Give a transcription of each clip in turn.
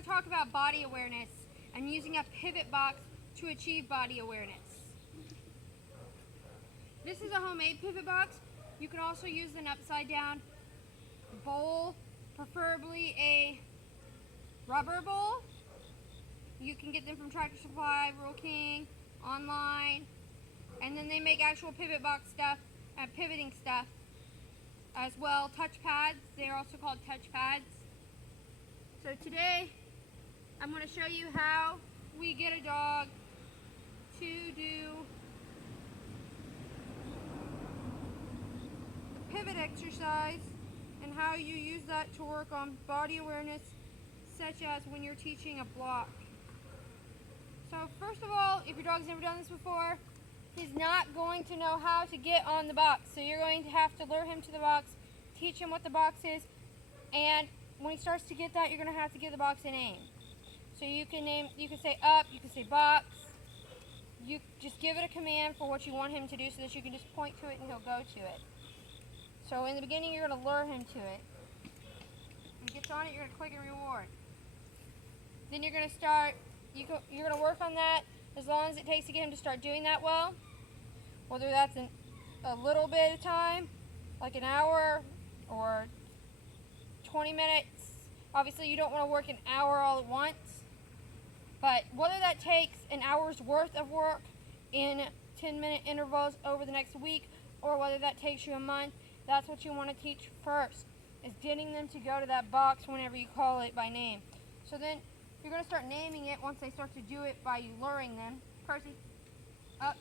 going to talk about body awareness and using a pivot box to achieve body awareness. This is a homemade pivot box. You can also use an upside down bowl, preferably a rubber bowl. You can get them from Tractor Supply, Rural King, online, and then they make actual pivot box stuff and pivoting stuff as well. Touch pads, they're also called touch pads. So today I'm going to show you how we get a dog to do the pivot exercise and how you use that to work on body awareness, such as when you're teaching a block. So first of all, if your dog's never done this before, he's not going to know how to get on the box. So you're going to have to lure him to the box, teach him what the box is, and when he starts to get that, you're going to have to give the box a name. So you can say up, you can say box. You just give it a command for what you want him to do so that you can just point to it and he'll go to it. So in the beginning, you're going to lure him to it. When he gets on it, you're going to click and reward. Then you're going to start, you're going to work on that as long as it takes to get him to start doing that well. Whether that's a little bit of time, like an hour or 20 minutes. Obviously, you don't want to work an hour all at once. But whether that takes an hour's worth of work in 10-minute intervals over the next week, or whether that takes you a month, that's what you want to teach first, is getting them to go to that box whenever you call it by name. So then you're going to start naming it once they start to do it by you luring them. Percy, up.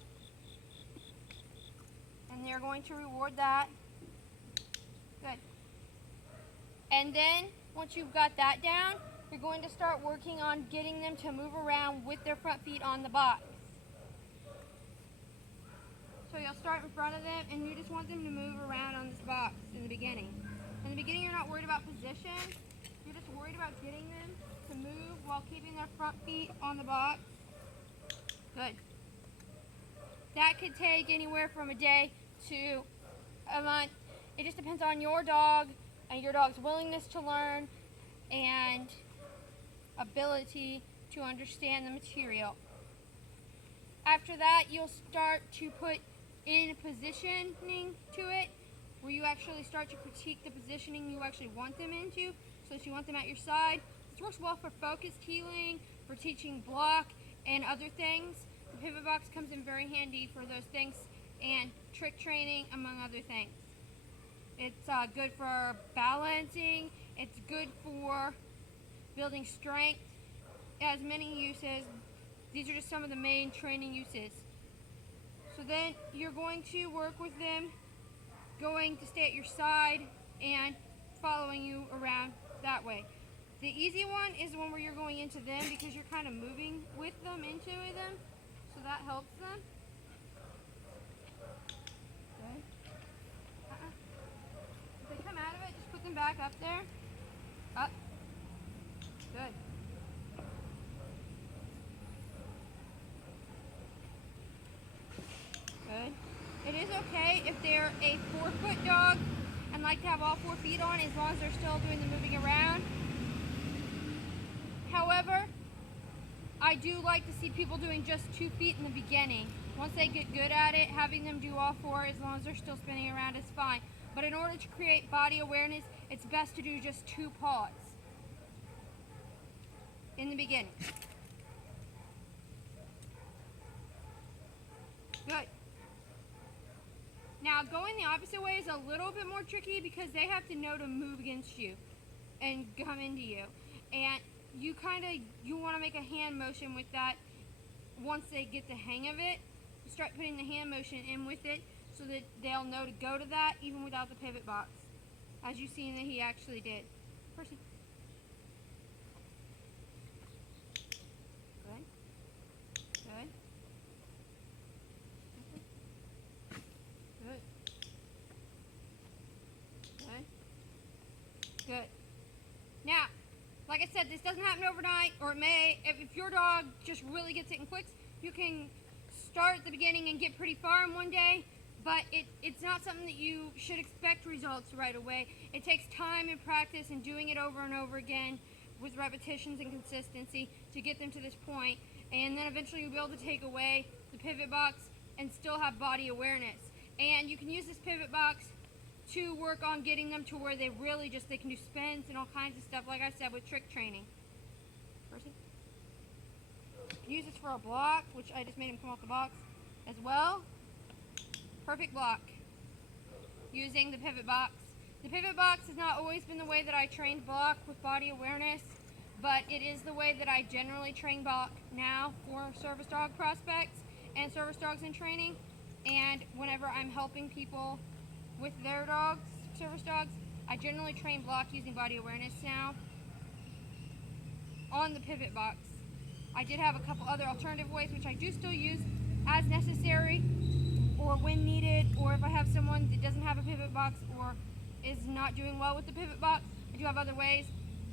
And they're going to reward that. Good. And then, once you've got that down, you're going to start working on getting them to move around with their front feet on the box. So you'll start in front of them, and you just want them to move around on this box in the beginning. In the beginning, you're not worried about position. You're just worried about getting them to move while keeping their front feet on the box. Good. That could take anywhere from a day to a month. It just depends on your dog and your dog's willingness to learn and ability to understand the material. After that, you'll start to put in positioning to it, where you actually start to critique the positioning you actually want them into, so that you want them at your side. This works well for focused healing, for teaching block, and other things. The pivot box comes in very handy for those things, and trick training, among other things. It's good for balancing. It's good for building strength. It has many uses. These are just some of the main training uses. So then you're going to work with them, going to stay at your side and following you around that way. The easy one is the one where you're going into them, because you're kind of moving with them, into them, so that helps them. Okay. If they come out of it, just put them back up there. Up. Good. Good. It is okay if they're a 4-foot dog and like to have all 4 feet on, as long as they're still doing the moving around. However, I do like to see people doing just 2 feet in the beginning. Once they get good at it, having them do all 4, as long as they're still spinning around, is fine. But in order to create body awareness, it's best to do just 2 paws in the beginning. Good. Now, going the opposite way is a little bit more tricky, because they have to know to move against you and come into you. And you want to make a hand motion with that once they get the hang of it. You start putting the hand motion in with it so that they'll know to go to that even without the pivot box, as you've seen that he actually did. Percy. Good. Good. Good. Good. Good. Now, like I said, this doesn't happen overnight, or it may. If your dog just really gets it in clicks, you can start at the beginning and get pretty far in one day, but it's not something that you should expect results right away. It takes time and practice and doing it over and over again with repetitions and consistency to get them to this point, and then eventually you'll be able to take away the pivot box and still have body awareness. And you can use this pivot box to work on getting them to where they really they can do spins and all kinds of stuff, like I said, with trick training. Percy? You can use this for a block, which I just made him come off the box as well. Perfect block using the pivot box. The pivot box has not always been the way that I trained block with body awareness, but it is the way that I generally train block now for service dog prospects and service dogs in training. And whenever I'm helping people with their dogs, service dogs, I generally train block using body awareness now on the pivot box. I did have a couple other alternative ways which I do still use as necessary or when needed, or if I have someone that doesn't have a pivot box or is not doing well with the pivot box, I do have other ways,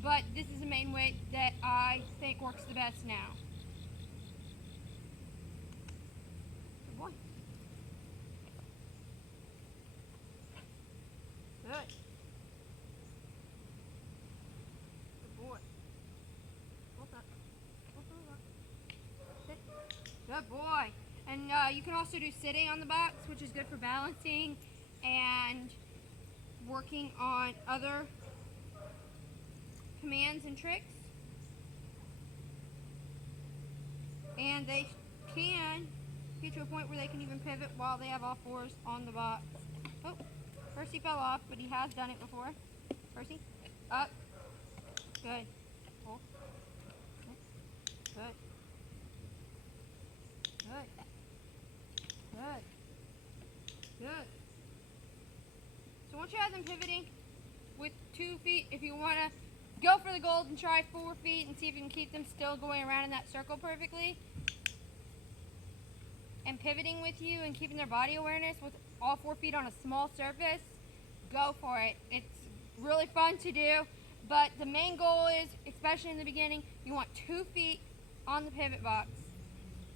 but this is the main way that I think works the best now. Good boy. Good. Good boy. Hold up. Sit. Good boy. And you can also do sitting on the box, which is good for balancing and working on other commands and tricks. And they can get to a point where they can even pivot while they have all fours on the box. Oh, Percy fell off, but he has done it before. Percy, up. Good. Pull. Good. Good. Good. Good. So once you have them pivoting with 2 feet, if you want to go for the gold and try 4 feet and see if you can keep them still going around in that circle perfectly and pivoting with you and keeping their body awareness with all 4 feet on a small surface, go for it. It's really fun to do, but the main goal is, especially in the beginning, you want 2 feet on the pivot box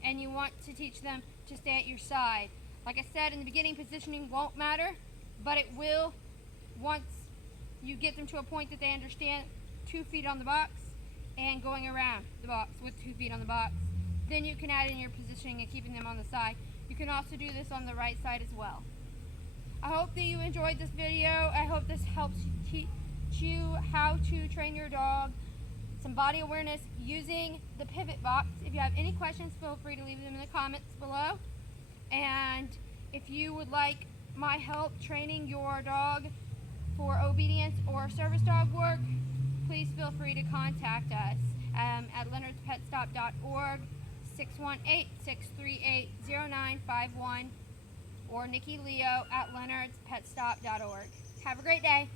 and you want to teach them to stay at your side. Like I said, in the beginning, positioning won't matter, but it will once you get them to a point that they understand 2 feet on the box and going around the box with 2 feet on the box. Then you can add in your positioning and keeping them on the side. You can also do this on the right side as well. I hope that you enjoyed this video. I hope this helps teach you how to train your dog some body awareness using the pivot box. If you have any questions, feel free to leave them in the comments below. And if you would like my help training your dog for obedience or service dog work, please feel free to contact us at leonardspetstop.org, 618-638-0951, or nickieleo at leonardspetstop.org. Have a great day.